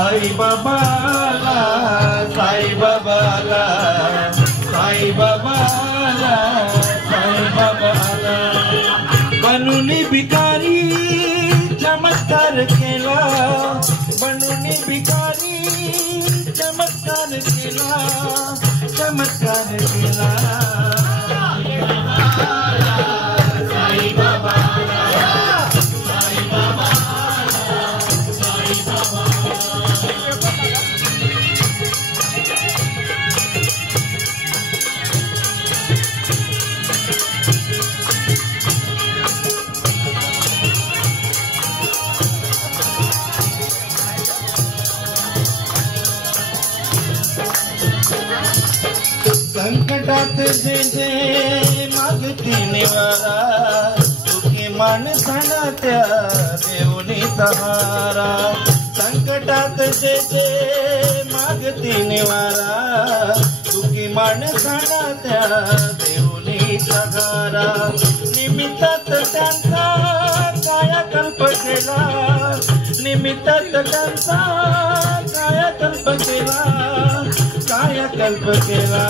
साईबाबाला साईबाबाला साईबाबाला साईबाबाला बनून भिकारी चमत्कार केला बनून भिकारी चमत्कार केला चमत्कार केला संकटात जे जे मागती निवारा दुखी माणसाला त्या देऊनी सहारा संकटात जे जे मागती निवारा दुखी माणसाला त्या देऊनी सहारा निमित्तात त्यांचा कायाकल्प केला निमित्तात त्यांचा कायाकल्प केला कायाकल्प केला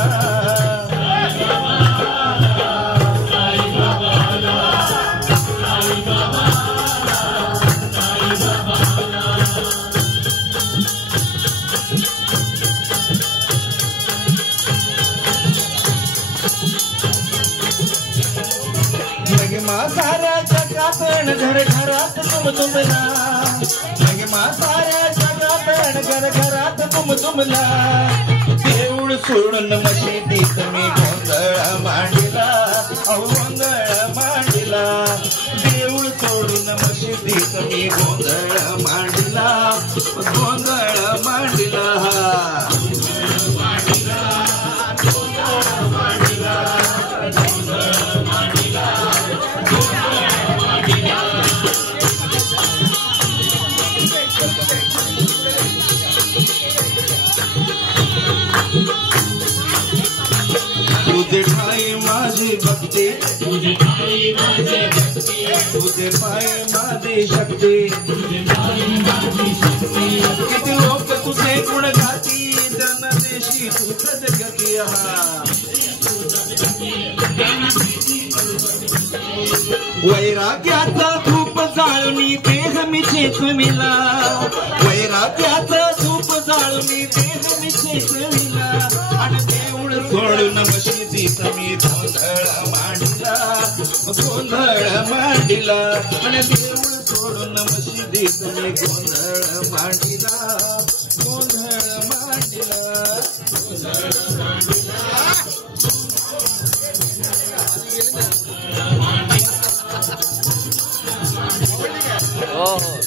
महिमा साऱ्या जगात घर घरात तुमला महिमा साऱ्या जगात घर घरात तुमला देऊळ सोडून मशिदीत मी गोंधळ मांडला अहो गोंधळ मांडला देऊळ सोडून मशिदीत मी गोंधळ मांडला गोंधळ मांडला तुझे ठाई माझी भक्ती तुझे पायी माझी शक्ती किती लोक तुझे गुण गाती जनदेशी तुझ गती वैराग्याचा धूप जाळून देह मी चेतविला वैराग्याचा धूप जाळून देह मी चेतविला आणि देऊळ सोडून मशिदीत मी गोंधळ मांडला आणि देऊळ सोडून मशिदीत मी गोंधळ मांडला गोंधळ मांडला Oh.